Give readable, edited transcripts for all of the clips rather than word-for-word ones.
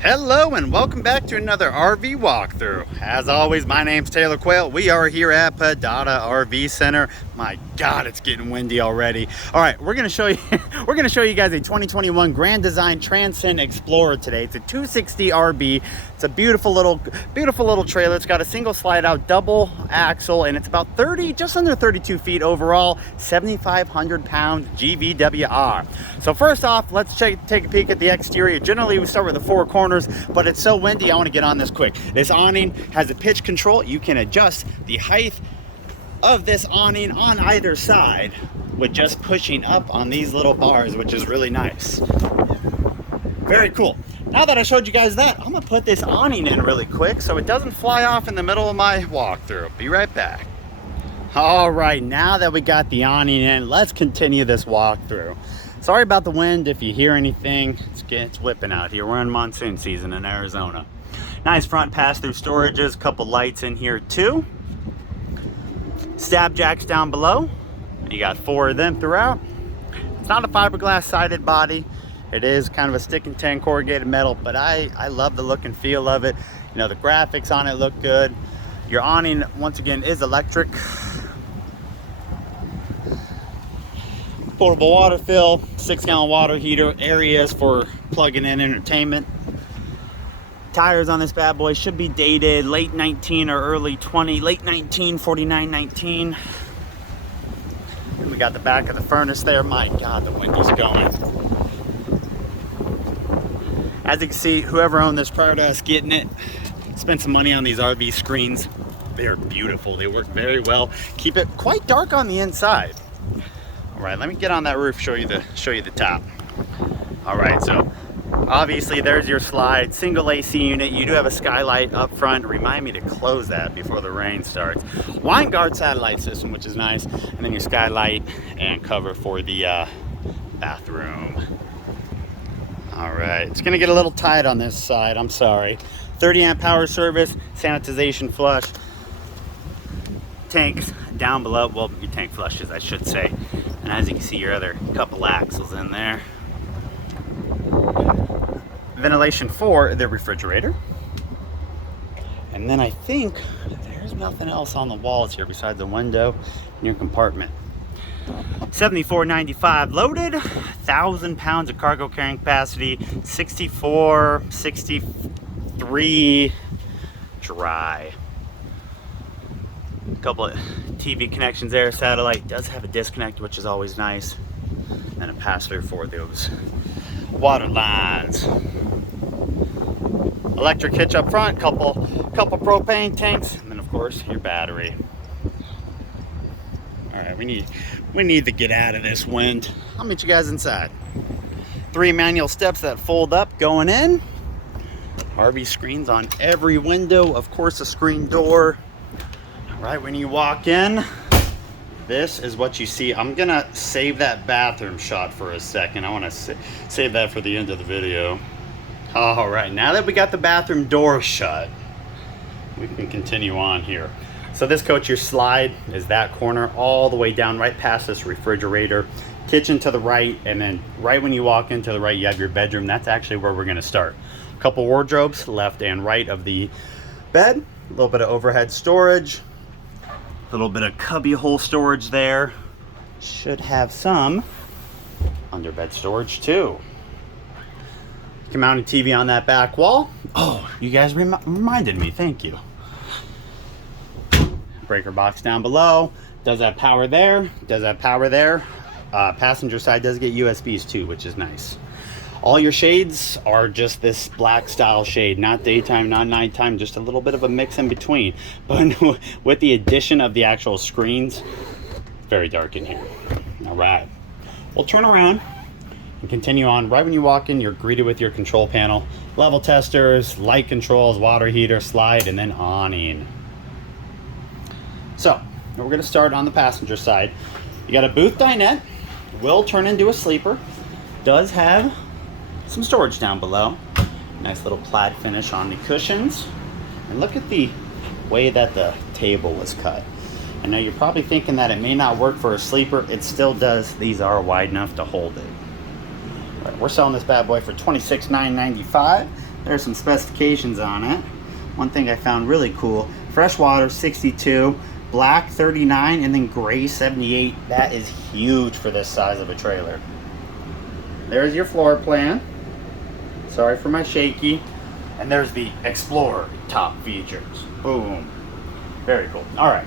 Hello and welcome back to another RV walkthrough. As always, my name's Taylor Quayle. We are here at Padada RV Center. My God, it's getting windy already. All right, we're gonna show you guys a 2021 Grand Design Transcend Explorer today. It's a 260RB. It's a beautiful little trailer. It's got a single slide out double axle, and it's about just under 32 feet overall, 7,500 pounds GVWR. So first off, let's take a peek at the exterior. Generally, we start with the four corners, but it's so windy, I want to get on this quick. This awning has a pitch control. You can adjust the height of this awning on either side with just pushing up on these little bars, which is really nice. Very cool. Now that I showed you guys that, I'm gonna put this awning in really quick so it doesn't fly off in the middle of my walkthrough. Be right back. All right, now that we got the awning in, let's continue this walkthrough. Sorry about the wind. If you hear anything, it's whipping out here. We're in monsoon season in Arizona. Nice front pass-through storages, a couple lights in here too. Stab jacks down below. You got 4 of them throughout. It's not a fiberglass sided body. It is kind of a stick and tin corrugated metal, but I love the look and feel of it. You know, the graphics on it look good. Your awning, once again, is electric. Portable water fill, 6-gallon water heater, areas for plugging in entertainment. Tires on this bad boy should be dated late 19 or early 20, late 19, 49, 19. And we got the back of the furnace there. My God, the wind is going. As you can see, whoever owned this prior to us getting it spent some money on these RV screens. They're beautiful. They work very well. Keep it quite dark on the inside. All right, let me get on that roof, show you the top. All right, so obviously there's your slide, single AC unit. You do have a skylight up front. Remind me to close that before the rain starts. Wine guard satellite system, which is nice. And then your skylight and cover for the bathroom. All right, it's gonna get a little tight on this side, I'm sorry. 30 amp power service, sanitization flush. Tanks down below, well, your tank flushes, I should say. And as you can see, your other couple axles in there. Ventilation for the refrigerator. And then I think there's nothing else on the walls here besides the window in your compartment. 7495 loaded, 1,000 pounds of cargo carrying capacity, 63 dry. A couple of TV connections there. Satellite does have a disconnect, which is always nice, and a pass-through for those water lines. Electric hitch up front, couple propane tanks, and then of course your battery. All right, we need to get out of this wind. I'll meet you guys inside. 3 manual steps that fold up going in. RV screens on every window, of course a screen door. Right when you walk in, this is what you see. I'm gonna save that bathroom shot for a second. I want to save that for the end of the video. All right, now that we got the bathroom door shut, we can continue on here. So this coach, your slide is that corner all the way down right past this refrigerator. Kitchen to the right, and then right when you walk into the right, you have your bedroom. That's actually where we're gonna start. A couple wardrobes left and right of the bed. A little bit of overhead storage. A little bit of cubby hole storage there. Should have some underbed storage too. You can mount a TV on that back wall. Oh, you guys reminded me, thank you. Breaker box down below. Does have power there, does have power there. Passenger side does get USBs too, which is nice. All your shades are just this black style shade, not daytime, not nighttime, just a little bit of a mix in between. But with the addition of the actual screens, very dark in here. All right, we'll turn around and continue on. Right when you walk in, you're greeted with your control panel, level testers, light controls, water heater, slide, and then awning. So we're gonna start on the passenger side. You got a booth dinette, will turn into a sleeper, does have some storage down below. Nice little plaid finish on the cushions. And look at the way that the table was cut. I know you're probably thinking that it may not work for a sleeper. It still does. These are wide enough to hold it. All right, we're selling this bad boy for $26,995. there's some specifications on it. One thing I found really cool, freshwater 62, black 39, and then gray 78. That is huge for this size of a trailer. There's your floor plan. Sorry for my shaky. And there's the Explorer top features. Boom. Very cool. All right.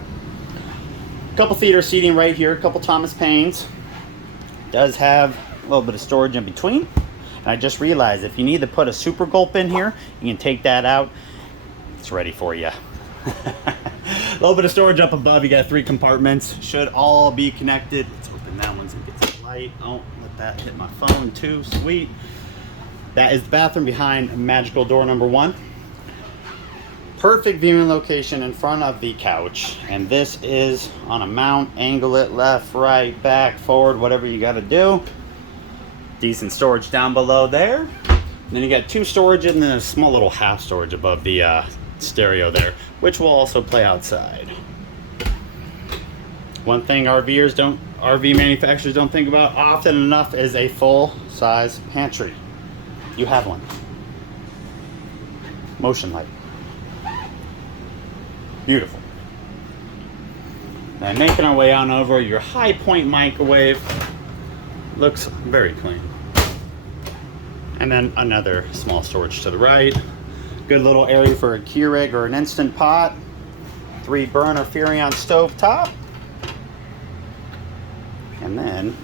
A couple theater seating right here, a couple Thomas Paines. Does have a little bit of storage in between. And I just realized if you need to put a Super Gulp in here, you can take that out. It's ready for you. A little bit of storage up above. You got 3 compartments. Should all be connected. Let's open that one so it gets some light. Oh, let that hit my phone too. Sweet. That is the bathroom behind magical door number 1. Perfect viewing location in front of the couch. And this is on a mount. Angle it left, right, back, forward, whatever you got to do. Decent storage down below there. And then you got 2 storage and then a small little half storage above the stereo there, which will also play outside. One thing RV manufacturers don't think about often enough is a full-size pantry. You have one. Motion light. Beautiful. And making our way on over, your high point microwave looks very clean. And then another small storage to the right. Good little area for a Keurig or an Instant Pot. 3 burner Furrion stove top. And then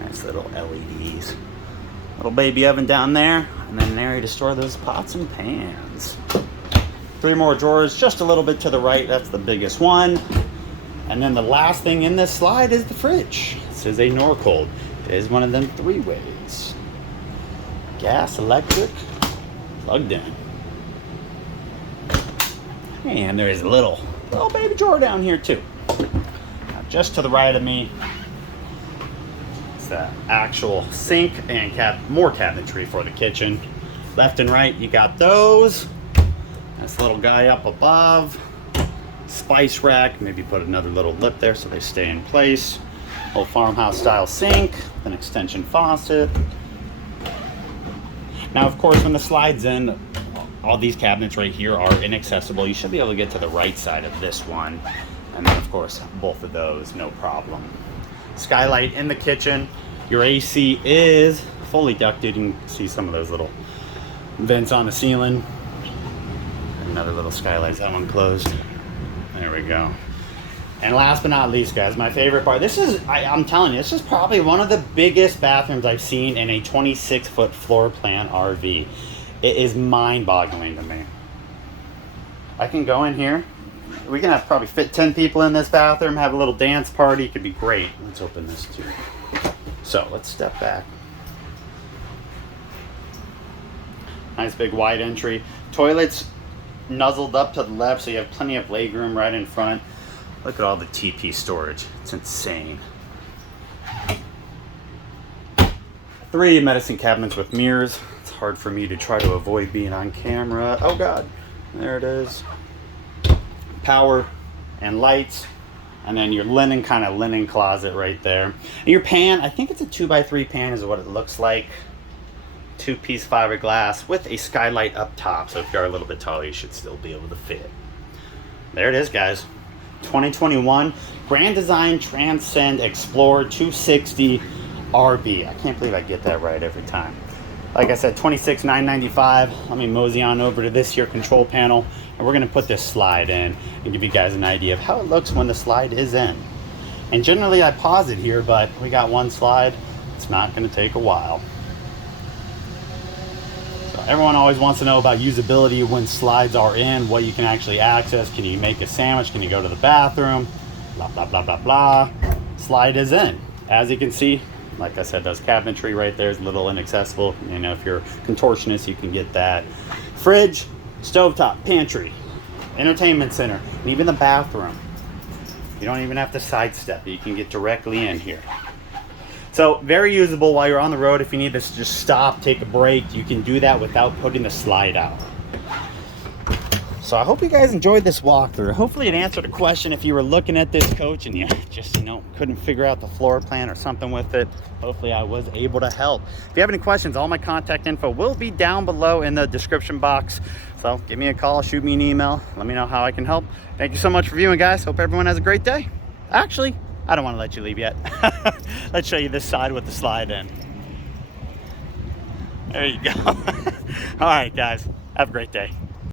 nice little LEDs. Little baby oven down there, and then an area to store those pots and pans. 3 more drawers just a little bit to the right. That's the biggest one. And then the last thing in this slide is the fridge. This is a Norcold. It is one of them 3-ways. Gas, electric, plugged in. And there is a little baby drawer down here too. Now just to the right of me, it's the actual sink and more cabinetry for the kitchen. Left and right, you got those. This little guy up above. Spice rack, maybe put another little lip there so they stay in place. Old farmhouse style sink, an extension faucet. Now, of course, when the slide's in, all these cabinets right here are inaccessible. You should be able to get to the right side of this one. And then, of course, both of those, no problem. Skylight in the kitchen. Your AC is fully ducted. You can see some of those little vents on the ceiling. Another little skylight. That one closed. There we go. And last but not least, guys, my favorite part. This is, I'm telling you, this is probably one of the biggest bathrooms I've seen in a 26-foot floor plan RV. It is mind-boggling to me. I can go in here. We can have probably fit 10 people in this bathroom, have a little dance party. Could be great. Let's open this too. So let's step back. Nice big wide entry. Toilets nuzzled up to the left, so you have plenty of legroom right in front. Look at all the TP storage. It's insane. 3 medicine cabinets with mirrors. It's hard for me to try to avoid being on camera. Oh God, there it is. Power and lights. And then your linen closet right there. And your pan, I think it's a 2x3 pan is what it looks like. 2-piece fiberglass with a skylight up top. So if you're a little bit taller, you should still be able to fit. There it is, guys. 2021 Grand Design Transcend Explorer 260RB. I can't believe I get that right every time. Like I said, $26,995. Let me mosey on over to this here control panel, and we're gonna put this slide in and give you guys an idea of how it looks when the slide is in. And generally I pause it here, but we got one slide. It's not gonna take a while. Everyone always wants to know about usability when slides are in, what you can actually access. Can you make a sandwich? Can you go to the bathroom? Blah, blah, blah, blah, blah. Slide is in. As you can see, like I said, those cabinetry right there is a little inaccessible. You know, if you're a contortionist, you can get that. Fridge, stovetop, pantry, entertainment center, and even the bathroom. You don't even have to sidestep it. You can get directly in here. So very usable while you're on the road. If you need to just stop, take a break, you can do that without putting the slide out. So I hope you guys enjoyed this walkthrough. Hopefully it answered a question if you were looking at this coach and you just, couldn't figure out the floor plan or something with it. Hopefully I was able to help. If you have any questions, all my contact info will be down below in the description box. So give me a call, shoot me an email, let me know how I can help. Thank you so much for viewing, guys. Hope everyone has a great day. Actually, I don't want to let you leave yet. Let's show you this side with the slide in. There you go. All right, guys, have a great day.